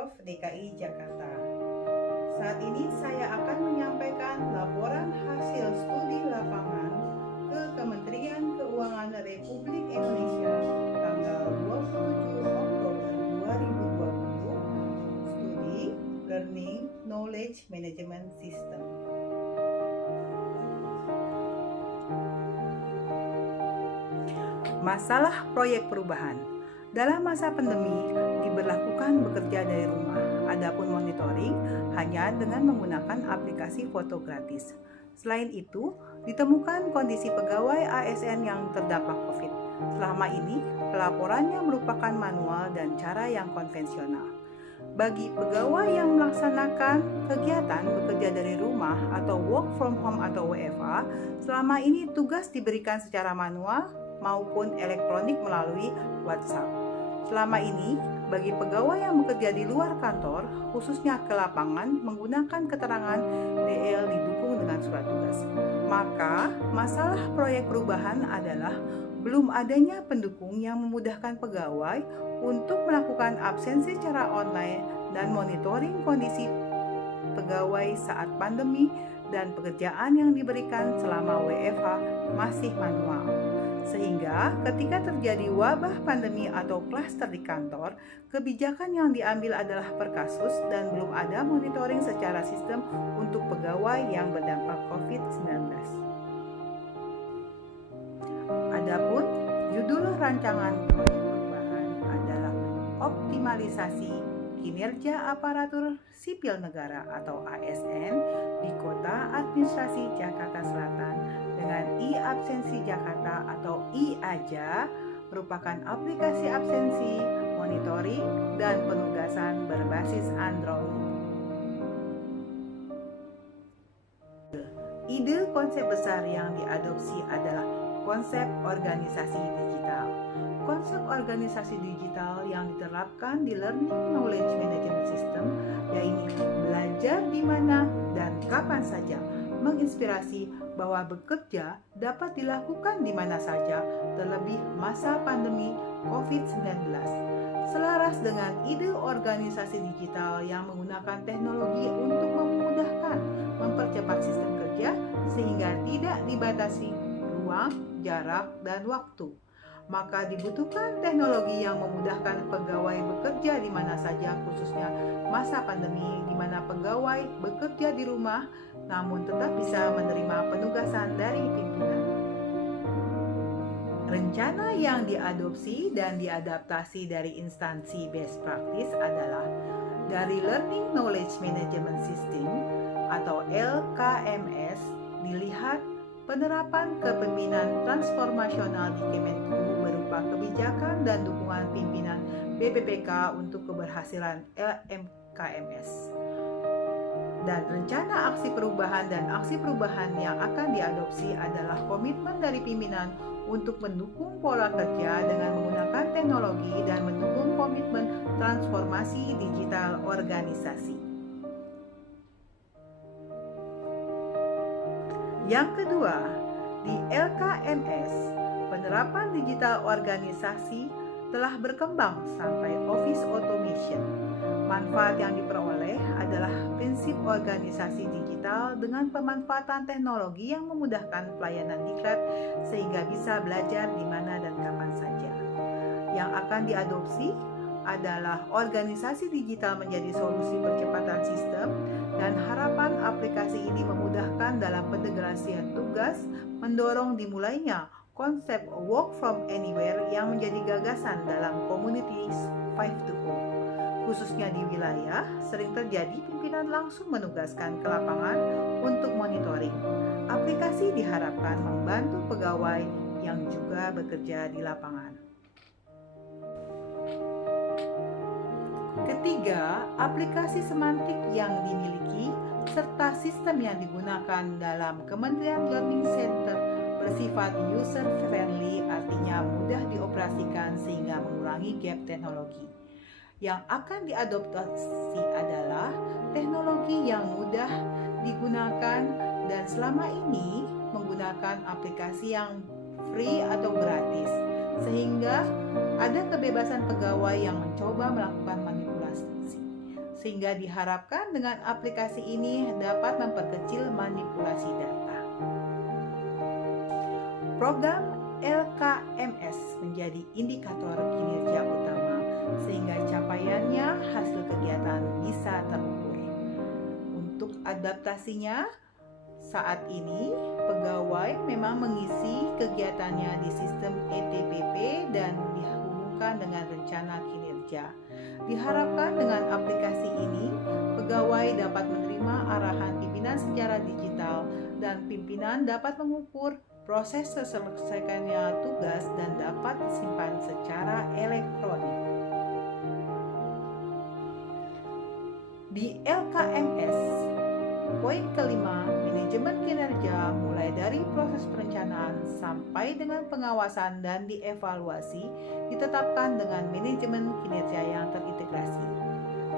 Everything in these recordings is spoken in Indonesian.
Pemprov DKI Jakarta. Saat ini saya akan menyampaikan laporan hasil studi lapangan ke Kementerian Keuangan Republik Indonesia tanggal 27 Oktober 2020, studi Learning Knowledge Management System. Masalah proyek perubahan. Dalam masa pandemi, diberlakukan bekerja dari rumah. Adapun monitoring hanya dengan menggunakan aplikasi foto gratis. Selain itu, ditemukan kondisi pegawai ASN yang terdampak COVID. Selama ini, pelaporannya merupakan manual dan cara yang konvensional. Bagi pegawai yang melaksanakan kegiatan bekerja dari rumah atau work from home atau WFH, selama ini tugas diberikan secara manual maupun elektronik melalui WhatsApp. Selama ini, bagi pegawai yang bekerja di luar kantor, khususnya ke lapangan, menggunakan keterangan DL didukung dengan surat tugas. Maka, masalah proyek perubahan adalah belum adanya pendukung yang memudahkan pegawai untuk melakukan absensi secara online dan monitoring kondisi pegawai saat pandemi dan pekerjaan yang diberikan selama WFH masih manual. Sehingga ketika terjadi wabah pandemi atau klaster di kantor, kebijakan yang diambil adalah per kasus dan belum ada monitoring secara sistem untuk pegawai yang berdampak COVID-19. Adapun judul rancangan proyek perubahan adalah optimalisasi kinerja aparatur sipil negara atau ASN di Kota Administrasi Jakarta Selatan dengan e-absensi Jakarta atau e-aja, merupakan aplikasi absensi, monitoring, dan penugasan berbasis Android. Ide konsep besar yang diadopsi adalah konsep organisasi digital. Konsep organisasi digital yang diterapkan di Learning Knowledge Management System yaitu belajar di mana dan kapan saja, menginspirasi bahwa bekerja dapat dilakukan di mana saja, terlebih masa pandemi COVID-19. Selaras dengan ide organisasi digital yang menggunakan teknologi untuk memudahkan, mempercepat sistem kerja sehingga tidak dibatasi ruang, jarak, dan waktu. Maka dibutuhkan teknologi yang memudahkan pegawai bekerja di mana saja, khususnya masa pandemi di mana pegawai bekerja di rumah namun tetap bisa menerima penugasan dari pimpinan. Rencana yang diadopsi dan diadaptasi dari instansi best practice adalah dari Learning Knowledge Management System atau LKMS dilihat penerapan kepemimpinan transformasional di Kemenku berupa kebijakan dan dukungan pimpinan BPPK untuk keberhasilan LKMS. Dan rencana aksi perubahan dan aksi perubahan yang akan diadopsi adalah komitmen dari pimpinan untuk mendukung pola kerja dengan menggunakan teknologi dan mendukung komitmen transformasi digital organisasi. Yang kedua, di LKMS, penerapan digital organisasi telah berkembang sampai office automation. Manfaat yang diperoleh adalah prinsip organisasi digital dengan pemanfaatan teknologi yang memudahkan pelayanan diklat sehingga bisa belajar di mana dan kapan saja. Yang akan diadopsi adalah organisasi digital menjadi solusi percepatan sistem dan harapan aplikasi ini memudahkan dalam pendelegasian tugas, mendorong dimulainya konsep work from anywhere yang menjadi gagasan dalam Communities 5.0. Khususnya di wilayah, sering terjadi pimpinan langsung menugaskan ke lapangan untuk monitoring. Aplikasi diharapkan membantu pegawai yang juga bekerja di lapangan. Ketiga, aplikasi semantik yang dimiliki serta sistem yang digunakan dalam Kementerian Learning Center bersifat user-friendly, artinya mudah dioperasikan sehingga mengurangi gap teknologi. Yang akan diadopsi adalah teknologi yang mudah digunakan dan selama ini menggunakan aplikasi yang free atau gratis, sehingga ada kebebasan pegawai yang mencoba melakukan manipulasi. sehingga diharapkan dengan aplikasi ini dapat memperkecil manipulasi data. Program LKMS menjadi indikator kinerja utama, sehingga capaiannya hasil kegiatan bisa terukur. Untuk adaptasinya, saat ini pegawai memang mengisi kegiatannya di sistem ETPP dan dihubungkan dengan rencana kinerja. Diharapkan dengan aplikasi ini, pegawai dapat menerima arahan pimpinan secara digital dan pimpinan dapat mengukur proses selesaikannya tugas dan dapat disimpan secara elektronik. Di LKMS, poin kelima, manajemen kinerja mulai dari proses perencanaan sampai dengan pengawasan dan dievaluasi ditetapkan dengan manajemen kinerja yang terintegrasi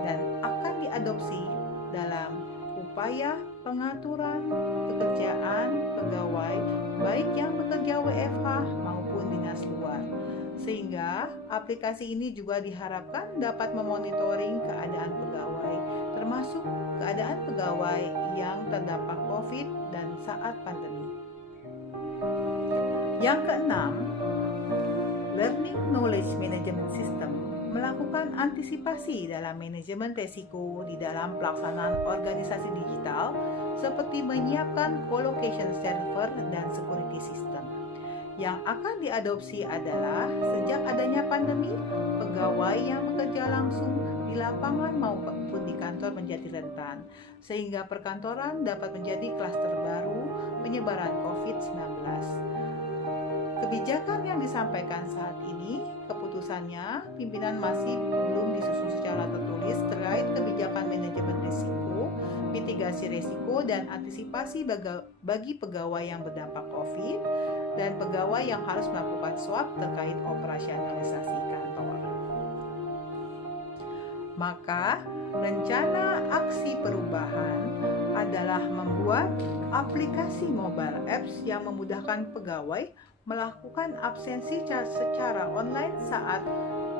dan akan diadopsi dalam upaya pengaturan pekerjaan pegawai baik yang bekerja WFH maupun dinas luar. Sehingga aplikasi ini juga diharapkan dapat memonitoring keadaan pegawai, termasuk keadaan pegawai yang terdampak COVID dan saat pandemi. Yang keenam, Learning Knowledge Management System melakukan antisipasi dalam manajemen risiko di dalam pelaksanaan organisasi digital seperti menyiapkan co-location server dan security system. Yang akan diadopsi adalah sejak adanya pandemi, pegawai yang bekerja langsung di lapangan maupun di kantor menjadi rentan, sehingga perkantoran dapat menjadi klaster baru penyebaran COVID-19. Kebijakan yang disampaikan saat ini, keputusannya pimpinan masih belum disusun secara tertulis terkait kebijakan manajemen risiko, mitigasi risiko, dan antisipasi bagi pegawai yang berdampak COVID dan pegawai yang harus melakukan swab terkait operasionalisasi kantor. Maka, rencana aksi perubahan adalah membuat aplikasi mobile apps yang memudahkan pegawai melakukan absensi secara online saat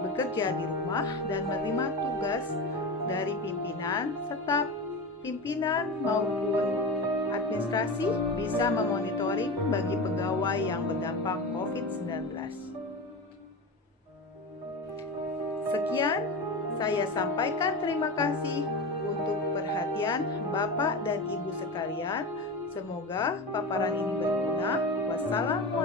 bekerja di rumah dan menerima tugas dari pimpinan, serta pimpinan maupun administrasi bisa memonitoring bagi pegawai yang berdampak COVID-19. Sekian, saya sampaikan terima kasih untuk perhatian Bapak dan Ibu sekalian. Semoga paparan ini berguna. Wassalamualaikum